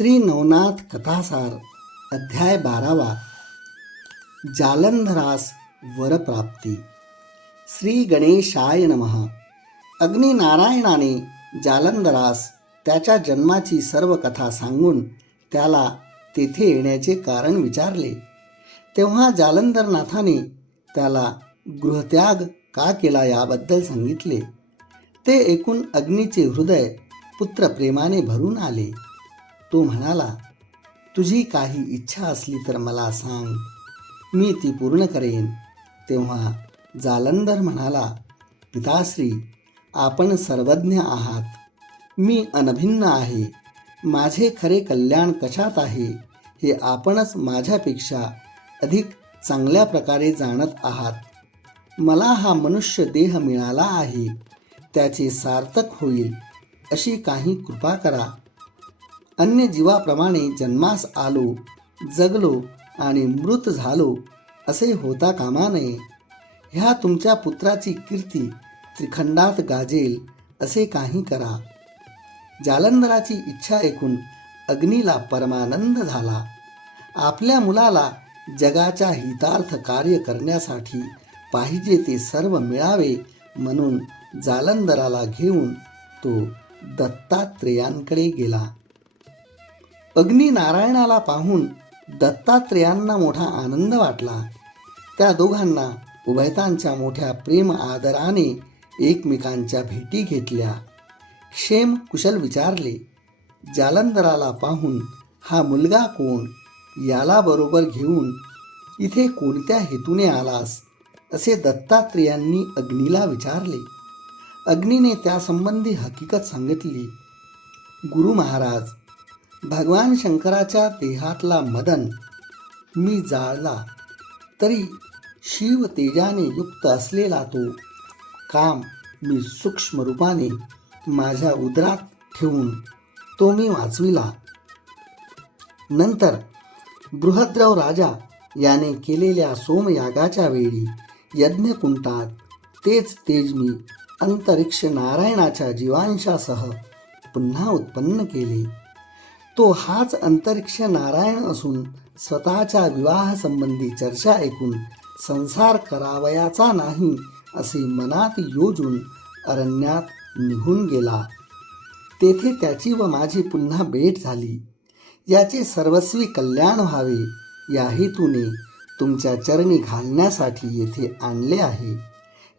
श्री नवनाथ कथासार अध्याय बारावा जालंधरास वरप्राप्ती श्री गणेशाय नमहा अग्निनारायणाने जालंधरास त्याच्या जन्माची सर्व कथा सांगून त्याला तेथे येण्याचे कारण विचारले. तेव्हा जालंधरनाथाने त्याला गृहत्याग का केला याबद्दल सांगितले. ते एकूण अग्नीचे हृदय पुत्रप्रेमाने भरून आले. तो म्हणाला तुझी काही इच्छा असली तर मला सांग. मी ती पूर्ण करेन. तेव्हा जालंधर म्हणाला पिताश्री आपण सर्वज्ञ आहात. मी अनभिन्न आहे. माझे खरे कल्याण कशात आहे हे आपणच माझ्यापेक्षा अधिक चांगल्या प्रकारे जाणत आहात. मला हा मनुष्य देह मिळाला आहे. त्याचे सार्थक होईल. अशी काही कृपा करा. अन्य जीवाप्रमाणे जन्मास आलो जगलो आणि मृत झालो असे होता कामा नये. ह्या तुमच्या पुत्राची कीर्ती त्रिखंडात गाजेल असे काही करा. जालंधराची इच्छा ऐकून अग्नीला परमानंद झाला. आपल्या मुलाला जगाच्या हितार्थ कार्य करण्यासाठी पाहिजे ते सर्व मिळावे म्हणून जालंधराला घेऊन तो दत्तात्रेयांकडे गेला. अग्नी नारायणाला पाहून दत्तात्रेयांना मोठा आनंद वाटला. त्या दोघांना उभयतांच्या मोठ्या प्रेम आदराने एकमेकांच्या भेटी घेतल्या. क्षेम कुशल विचारले जालंधराला पाहून हा मुलगा कोण? याला बरोबर घेऊन इथे कोणत्या हेतूने आलास? असे दत्तात्रेयांनी अग्नीला विचारले. अग्नीने त्यासंबंधी हकीकत सांगितली. गुरु महाराज भगवान शंकराच्या देहातला मदन मी जाळला. तरी शिव तेजाने युक्त असलेला तो काम मी सूक्ष्म रूपाने माझ्या उदरात ठेवून तो मी वाचविला. नंतर बृहद्रव राजा याने केलेल्या सोमयागाच्या वेळी यज्ञकुंटात तेच तेज मी अंतरिक्ष नारायणाच्या जीवांशासह पुन्हा उत्पन्न केले. तो हाच अंतरिक्ष नारायण असून स्वतःच्या विवाहासंबंधी चर्चा ऐकून संसार करावयाचा नाही असे मनात योजून अरण्यात निघून गेला. तेथे त्याची व माझी पुन्हा भेट झाली. याचे सर्वस्वी कल्याण व्हावे या हेतूने तुमच्या चरणी घालण्यासाठी येथे आणले आहे.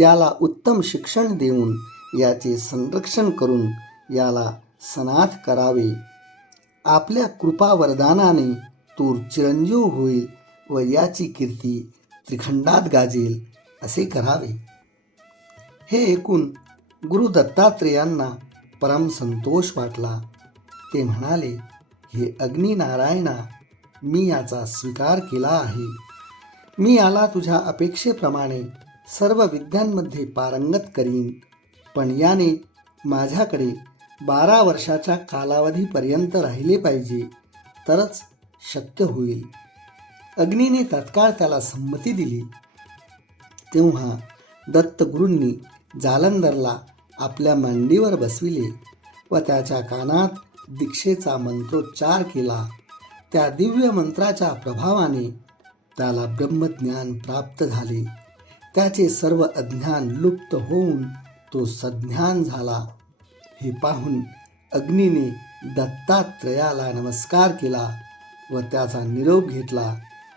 याला उत्तम शिक्षण देऊन याचे संरक्षण करून याला सनाथ करावे. आपल्या कृपा वरदानाने तो चिरंजीव होईल व याची कीर्ती त्रिखंडात गाजेल असे करावे. हे ऐकून गुरु दत्तात्रेयांना परम संतोष वाटला. ते म्हणाले हे अग्निनारायणा मी याचा स्वीकार केला आहे. मी याला तुझ्या अपेक्षेप्रमाणे सर्व विद्यांमध्ये पारंगत करीन पण याने माझ्याकडे बारा वर्षाच्या कालावधीपर्यंत राहिले पाहिजे तरच शक्य होईल. अग्नीने तत्काळ त्याला संमती दिली. तेव्हा दत्तगुरूंनी जालंधरला आपल्या मांडीवर बसविले व त्याच्या कानात दीक्षेचा मंत्रोच्चार केला. त्या दिव्य मंत्राच्या प्रभावाने त्याला ब्रह्मज्ञान प्राप्त झाले. त्याचे सर्व अज्ञान लुप्त होऊन तो सज्ञान झाला. हे पाहून अग्नीने दत्तात्रयाला नमस्कार केला व त्याचा निरोप घेतला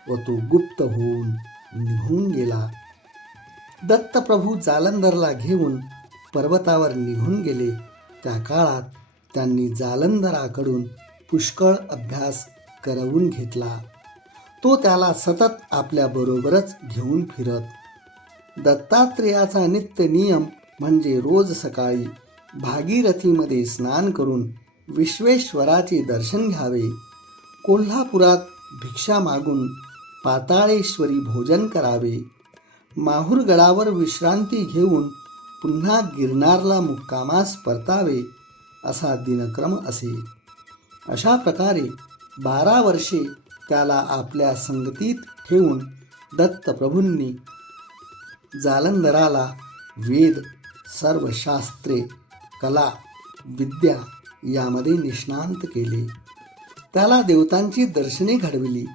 व तो गुप्त होऊन निघून गेला. दत्तप्रभू जालंधरला घेऊन पर्वतावर निघून गेले. त्या काळात त्यांनी जालंधराकडून पुष्कळ अभ्यास करवून घेतला. तो त्याला सतत आपल्याबरोबरच घेऊन फिरत. दत्तात्रेयाचा नित्य नियम म्हणजे रोज सकाळी भागीरथीमध्ये स्नान करून विश्वेश्वराचे दर्शन घ्यावे. कोल्हापुरात भिक्षा मागून पाताळेश्वरी भोजन करावे. माहूरगडावर विश्रांती घेऊन पुन्हा गिरनारला मुक्कामास परतावे असा दिनक्रम असे. अशा प्रकारे बारा वर्षे त्याला आपल्या संगतीत ठेवून दत्तप्रभूंनी जालंधराला वेद सर्व शास्त्रे कला विद्या यामध्ये निष्णांत केले. त्याला देवतांची दर्शने घडविली.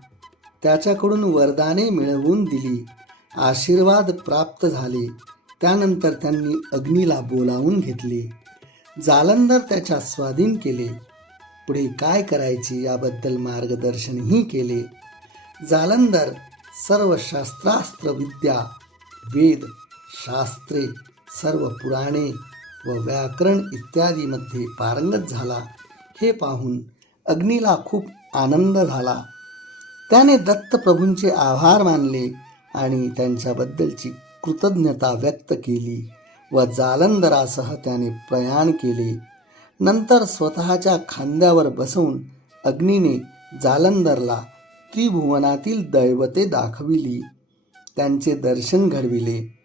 त्याच्याकडून वरदाने मिळवून दिली. आशीर्वाद प्राप्त झाले. त्यानंतर त्यांनी अग्नीला बोलावून घेतले. जालंधर त्याच्या स्वाधीन केले. पुढे काय करायचे याबद्दल मार्गदर्शनही केले. जालंधर सर्व शास्त्रास्त्र विद्या वेद शास्त्रे सर्व पुराणे व व्याकरण इत्यादीमध्ये पारंगत झाला. हे पाहून अग्नीला खूप आनंद झाला. त्याने दत्तप्रभूंचे आभार मानले आणि त्यांच्याबद्दलची कृतज्ञता व्यक्त केली व जालंधरासह त्याने प्रयाण केले. नंतर स्वतःच्या खांद्यावर बसवून अग्नीने जालंधरला त्रिभुवनातील दैवते दाखविली. त्यांचे दर्शन घडविले.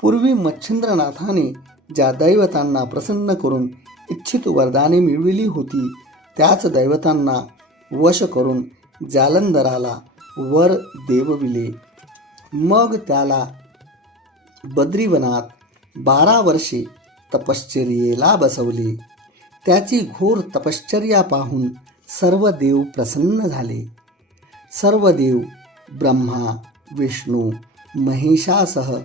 पूर्वी मच्छिंद्रनाथाने ज्या दैवतांना प्रसन्न करून इच्छित वरदाने मिळविली होती त्याच दैवतांना वश करून जालंधराला वर देवविले. मग त्याला बद्रीवनात बारा वर्षे तपश्चर्येला बसवले. त्याची घोर तपश्चर्या पाहून सर्व देव प्रसन्न झाले. सर्व देव ब्रह्मा विष्णू महेशासह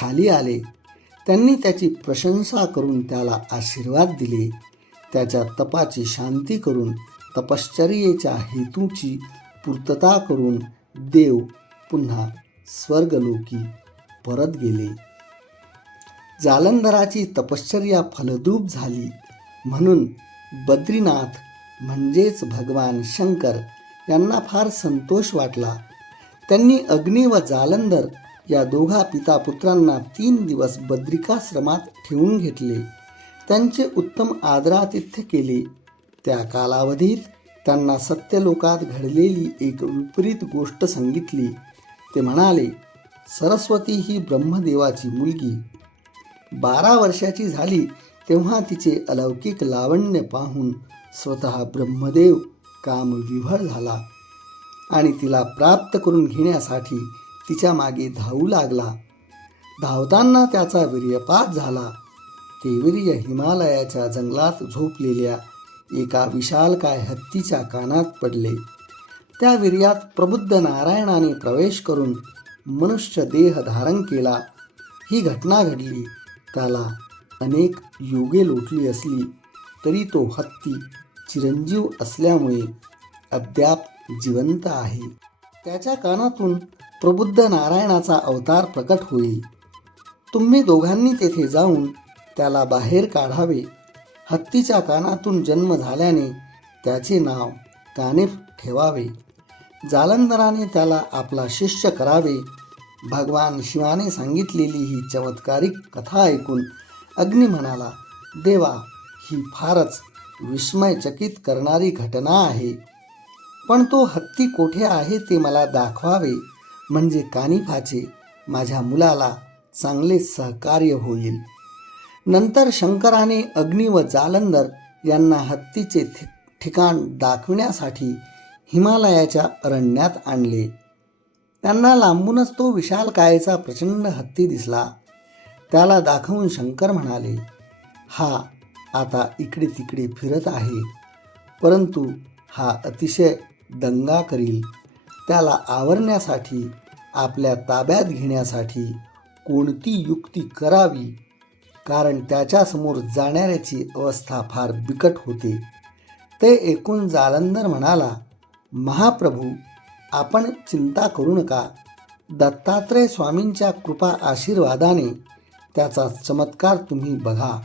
खाली आले. त्यांनी त्याची प्रशंसा करून त्याला आशीर्वाद दिले. त्याच्या तपाची शांती करून तपश्चर्येच्या हेतूची पूर्तता करून देव पुन्हा स्वर्गलोकी परत गेले. जालंधराची तपश्चर्या फलद्रूप झाली. म्हणून बद्रीनाथ म्हणजेच भगवान शंकर यांना फार संतोष वाटला. त्यांनी अग्नी व जालंधर या दोघा पिता पुत्रांना तीन दिवस बद्रिकाश्रमात ठेवून घेतले. त्यांचे उत्तम आदरातिथ्य केले. त्या कालावधीत त्यांना सत्यलोकात घडलेली एक विपरीत गोष्ट सांगितली. ते म्हणाले सरस्वती ही ब्रह्मदेवाची मुलगी. बारा वर्षाची झाली तेव्हा तिचे अलौकिक लावण्य पाहून स्वतः ब्रह्मदेव कामविभर झाला आणि तिला प्राप्त करून घेण्यासाठी तिच्यामागे धावू लागला. धावताना त्याचा वीर्यपात झाला. ते वीर्य हिमालयाच्या जंगलात झोपलेल्या एका विशालकाय हत्तीच्या कानात पडले. त्या वीर्यात प्रबुद्ध नारायणाने प्रवेश करून मनुष्य देह धारण केला. ही घटना घडली. त्याला अनेक युगे लोटली असली तरी तो हत्ती चिरंजीव असल्यामुळे अद्याप जिवंत आहे. त्याच्या कानातून प्रबुद्ध नारायणाचा अवतार प्रकट होईल. तुम्ही दोघांनी तेथे जाऊन त्याला बाहेर काढावे. हत्तीच्या कानातून जन्म झाल्याने त्याचे नाव कानिफ ठेवावे. जालंधराने त्याला आपला शिष्य करावे. भगवान शिवाने सांगितलेली ही चमत्कारिक कथा ऐकून अग्नी म्हणाला देवा ही फारच विस्मयचकित करणारी घटना आहे. पण तो हत्ती कोठे आहे ते मला दाखवावे. म्हणजे कानिफाचे माझ्या मुलाला चांगले सहकार्य होईल. नंतर शंकराने अग्नी व जालंधर यांना हत्तीचे ठिकाण दाखविण्यासाठी हिमालयाच्या अरण्यात आणले. त्यांना लांबूनच तो विशाल कायेचा प्रचंड हत्ती दिसला. त्याला दाखवून शंकर म्हणाले हा आता इकडे तिकडे फिरत आहे परंतु हा अतिशय दंगा करील. त्याला आवरण्यासाठी आपल्या ताब्यात घेण्यासाठी कोणती युक्ती करावी? कारण त्याच्यासमोर जाणाऱ्याची अवस्था फार बिकट होते. ते ऐकून जालंधर म्हणाला महाप्रभू आपण चिंता करू नका. दत्तात्रय स्वामींच्या कृपा आशीर्वादाने त्याचा चमत्कार तुम्ही बघा.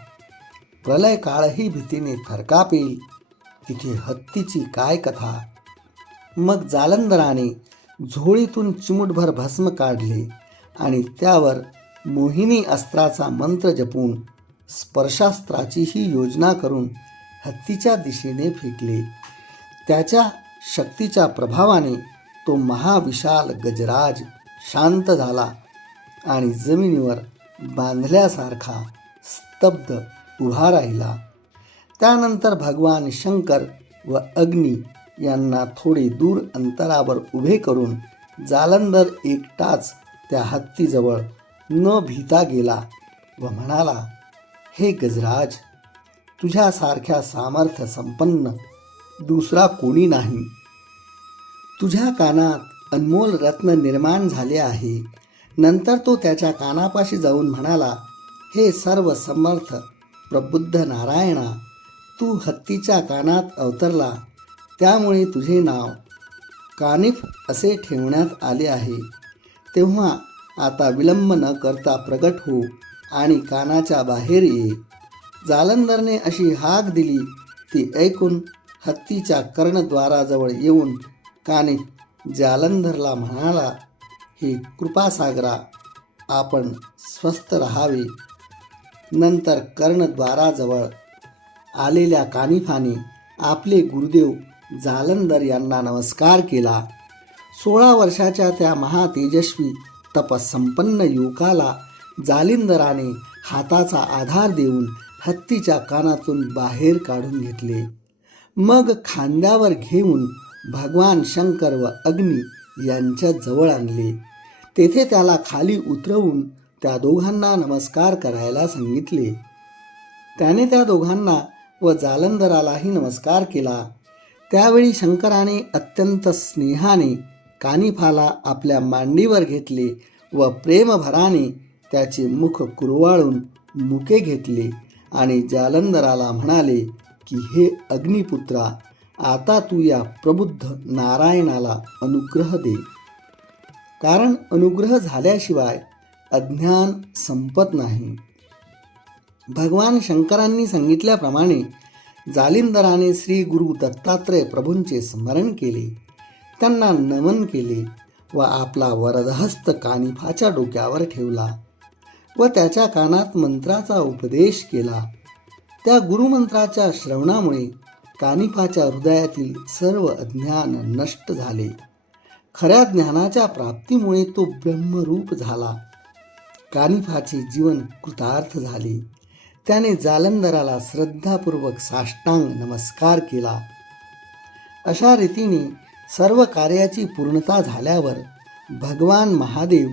प्रलय काळही भीतीने थरकापेल. तिथे हत्तीची काय कथा? मग जालंधराने झोळीतून चिमुटभर भस्म काढले आणि त्यावर मोहिनी अस्त्राचा मंत्र जपून स्पर्शास्त्राचीही योजना करून हत्तीच्या दिशेने फेकले. त्याच्या शक्तीच्या प्रभावाने तो महाविशाल गजराज शांत झाला आणि जमिनीवर बांधल्यासारखा स्तब्ध उभा राहिला. त्यानंतर भगवान शंकर व अग्नी यांना थोडे दूर अंतरावर उभे करून जालंधर एकटाच त्या हत्तीजवळ न भीता गेला व म्हणाला हे गजराज तुझ्यासारख्या सामर्थ्य संपन्न दुसरा कोणी नाही. तुझ्या कानात अनमोल रत्न निर्माण झाले आहे नंतर तो त्याच्या कानापाशी जाऊन म्हणाला हे सर्व समर्थ प्रबुद्ध नारायणा तू हत्तीच्या कानात अवतरला. त्यामुळे तुझे नाव कानिफ असे ठेवण्यात आले आहे. तेव्हा आता विलंब न करता प्रगट हो आणि कानाच्या बाहेर ये. जालंधरने अशी हाक दिली ती ऐकून हत्तीच्या कर्णद्वाराजवळ येऊन कानिफ जालंधरला म्हणाला हे कृपासागरा आपण स्वस्थ राहावे नंतर कर्णद्वाराजवळ आलेल्या कानिफाने आपले गुरुदेव जालंदर यांना नमस्कार केला. सोळा वर्षाच्या त्या महातेजस्वी तपसंपन्न युवकाला जालिंदराने हाताचा आधार देऊन हत्तीच्या कानातून बाहेर काढून घेतले. मग खांद्यावर घेऊन भगवान शंकर व अग्नी यांच्या जवळ आणले. तेथे त्याला खाली उतरवून त्या दोघांना नमस्कार करायला सांगितले. त्याने त्या दोघांना व जालंधरालाही नमस्कार केला. त्यावेळी शंकराने अत्यंत स्नेहाने कानिफाला आपल्या मांडीवर घेतले व प्रेमभराने त्याचे मुख कुरवाळून मुके घेतले आणि जालंधराला म्हणाले की हे अग्निपुत्रा आता तू या प्रबुद्ध नारायणाला अनुग्रह दे. कारण अनुग्रह झाल्याशिवाय अज्ञान संपत नाही. भगवान शंकरांनी सांगितल्याप्रमाणे जालिंदराने श्री गुरु दत्तात्रय प्रभूंचे स्मरण केले. त्यांना नमन केले व आपला वरदहस्त कानिफाच्या डोक्यावर ठेवला व त्याच्या कानात मंत्राचा उपदेश केला. त्या गुरुमंत्राच्या श्रवणामुळे कानिफाच्या हृदयातील सर्व अज्ञान नष्ट झाले. खऱ्या ज्ञानाच्या प्राप्तीमुळे तो ब्रह्मरूप झाला. कानिफाचे जीवन कृतार्थ झाले. त्याने जालंधराला श्रद्धापूर्वक साष्टांग नमस्कार केला. अशा रीतीने सर्व कार्याची पूर्णता झाल्यावर भगवान महादेव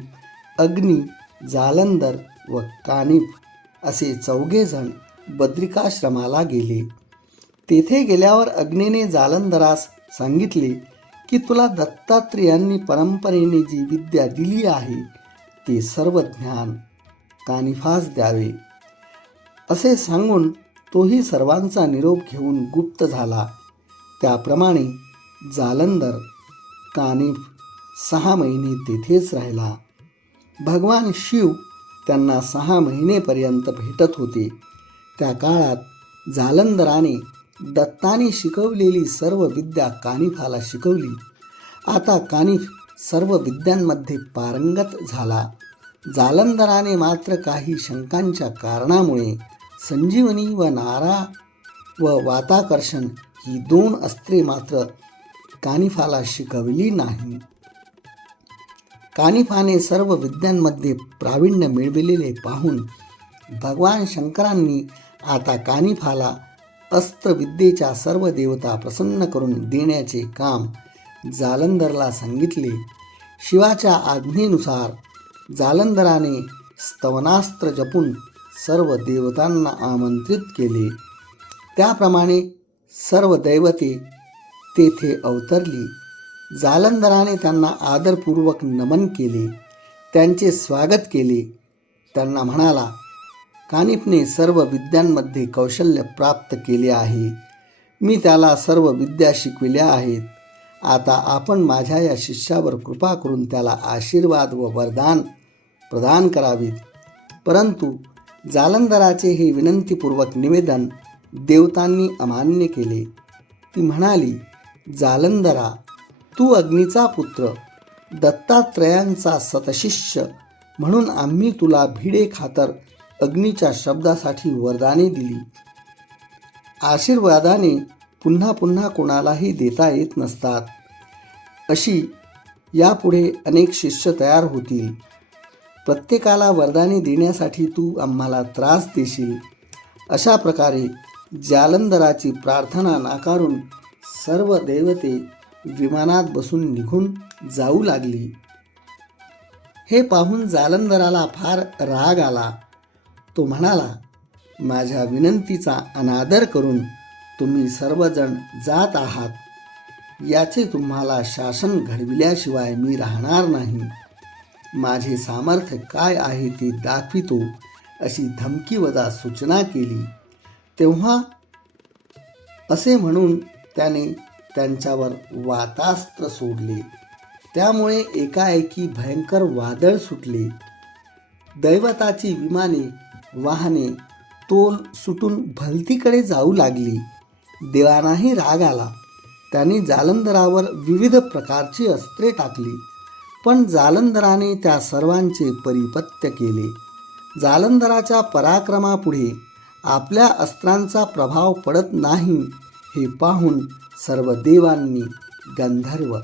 अग्नी जालंधर व कानिप असे चौघेजण बद्रिकाश्रमाला गेले. तेथे गेल्यावर अग्नीने जालंधरास सांगितले की तुला दत्तात्रेयांनी परंपरेने जी विद्या दिली आहे ते सर्व ज्ञान कानिफास द्यावे. असे सांगून तोही सर्वांचा निरोप घेऊन गुप्त झाला. त्याप्रमाणे जालंदर कानिफ सहा महिने तेथेच राहिला. भगवान शिव त्यांना सहा महिनेपर्यंत भेटत होते. त्या काळात जालंदराने दत्ताने शिकवलेली सर्व विद्या कानिफाला शिकवली. आता कानिफ सर्व विद्यांमध्ये पारंगत झाला. जालंदराने मात्र काही शंकांच्या कारणामुळे संजीवनी व नारा व वाताकर्षण ही दोन अस्त्रे मात्र कानिफाला शिकवली नाही. कानिफाने सर्व विद्यांमध्ये प्रावीण्य मिळविलेले पाहून भगवान शंकरांनी आता कानिफाला अस्त्रविद्येच्या सर्व देवता प्रसन्न करून देण्याचे काम जालंधरला सांगितले. शिवाच्या आज्ञेनुसार जालंधराने स्तवनास्त्र जपून सर्व देवतांना आमंत्रित केले. त्याप्रमाणे सर्व दैवते तेथे अवतरली. जालंधराने त्यांना आदरपूर्वक नमन केले. त्यांचे स्वागत केले. त्यांना म्हणाला कानिफने सर्व विद्यांमध्ये कौशल्य प्राप्त केले आहे. मी त्याला सर्व विद्या शिकविल्या आहेत. आता आपण माझ्या या शिष्यावर कृपा करून त्याला आशीर्वाद व वरदान प्रदान करावीत. परंतु जालंधराचे हे विनंतीपूर्वक निवेदन देवतांनी अमान्य केले. ती म्हणाली जालंधरा तू अग्नीचा पुत्र दत्तात्रयांचा सतशिष्य म्हणून आम्ही तुला भिडे खातर अग्नीच्या शब्दासाठी वरदाने दिली. आशीर्वादाने पुन्हा पुन्हा कोणालाही देता येत नसतात. अशी यापुढे अनेक शिष्य तयार होतील. प्रत्येकाला वरदाने देण्यासाठी तू आम्हाला त्रास देशील. अशा प्रकारे जालंधराची प्रार्थना नाकारून सर्व देवते विमानात बसून निघून जाऊ लागली. हे पाहून जालंधराला फार राग आला. तो म्हणाला माझ्या विनंतीचा अनादर करून तुम्ही सर्वजण जात आहात. याचे तुम्हाला शासन घडविल्याशिवाय मी राहणार नाही. माझे सामर्थ्य काय आहे ते दाखवितो अशी धमकी वजा सूचना केली. तेव्हा असे म्हणून त्याने त्यांच्यावर वातास्त्र सोडले. त्यामुळे एकाएकी भयंकर वादळ सुटले. दैवताची विमाने वाहने तोल सुटून भलतीकडे जाऊ लागली. देवांनाही राग आला. त्यांनी जालंधरावर विविध प्रकारची अस्त्रे टाकली. पण जालंधराने त्या सर्वांचे परिपत्य केले. जालंधराच्या पराक्रमापुढे आपल्या अस्त्रांचा प्रभाव पडत नाही हे पाहून सर्व देवांनी गंधर्व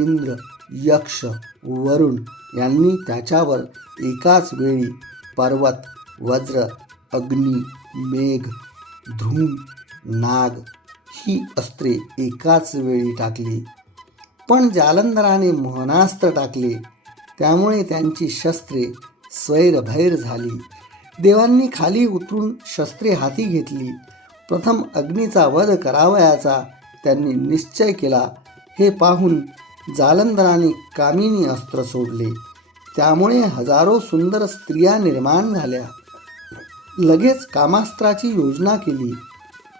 इंद्र यक्ष वरुण यांनी त्याच्यावर एकाच वेळी पर्वत वज्र अग्नी मेघ धूम नाग ही अस्त्रे एकाच वेळी टाकली. पण जालंधराने मोहनास्त्र टाकले. त्यामुळे त्यांची शस्त्रे स्वैरभैर झाली. देवांनी खाली उतरून शस्त्रे हाती घेतली. प्रथम अग्नीचा वध करावयाचा त्यांनी निश्चय केला. हे पाहून जालंधराने कामिनी अस्त्र सोडले. त्यामुळे हजारो सुंदर स्त्रिया निर्माण झाल्या. लगेच कामास्त्राची योजना केली.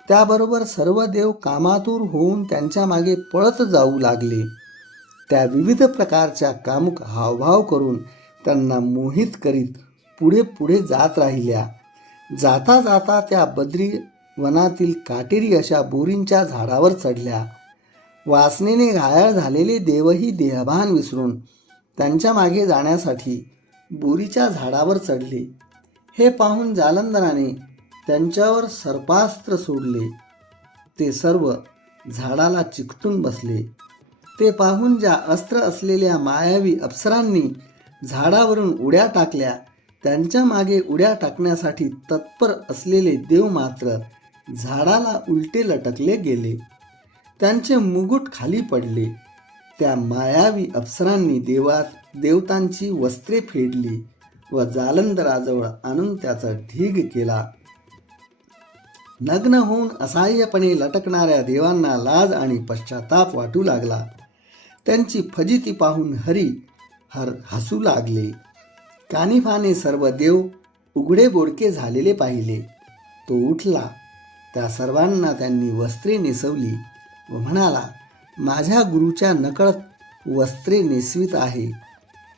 त्याबरोबर सर्व देव कामातूर होऊन त्यांच्या मागे पळत जाऊ लागले. त्या विविध प्रकारच्या कामुक हावभाव करून त्यांना मोहित करीत पुढे पुढे जात राहिल्या. जाता जाता त्या बद्री वनातील काटेरी अशा बोरींच्या झाडावर चढल्या. वासनेने घायाळ झालेले देवही देहभान विसरून त्यांच्या मागे जाण्यासाठी बोरीच्या झाडावर चढले. हे पाहून जालंधराने त्यांच्यावर सर्पास्त्र सोडले. ते सर्व झाडाला चिकटून बसले. ते पाहून ज्या अस्त्र असलेल्या मायावी अप्सरांनी झाडावरून उड्या टाकल्या त्यांच्या मागे उड्या टाकण्यासाठी तत्पर असलेले देव मात्र झाडाला उलटे लटकले गेले. त्यांचे मुकुट खाली पडले. त्या मायावी अप्सरांनी देवात देवतांची वस्त्रे फेडली व जालंधराजवळ आणून त्याचा ढीग केला. नग्न होऊन असहाय्यपणे लटकणाऱ्या देवांना लाज आणि पश्चाताप वाटू लागला. त्यांची फजिती पाहून हरी हर हसू लागले. कानिफाने सर्व देव उघडे बोडके झालेले पाहिले. तो उठला. त्या सर्वांना त्यांनी वस्त्रे नेसवली व म्हणाला माझ्या गुरुच्या नकळत वस्त्रे नेसवीत आहे.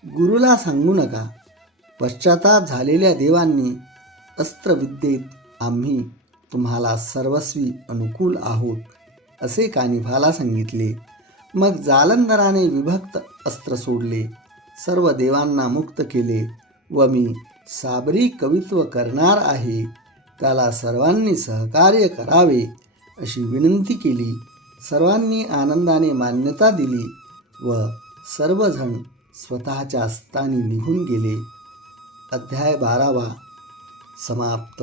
गुरुला सांगू नका. पश्चाताप झालेल्या देवांनी अस्त्रविद्येत आम्ही तुम्हाला सर्वस्वी अनुकूल आहोत असे कानिफाला सांगितले. मग जालंधराने विभक्त अस्त्र सोडले सर्व देवांना मुक्त केले व मी साबरी कवित्व करणार आहे त्याला सर्वांनी सहकार्य करावे अशी विनंती केली. सर्वांनी आनंदाने मान्यता दिली व सर्वजण स्वतःच्या स्थानी निघून गेले. अध्याय बारावा समाप्त.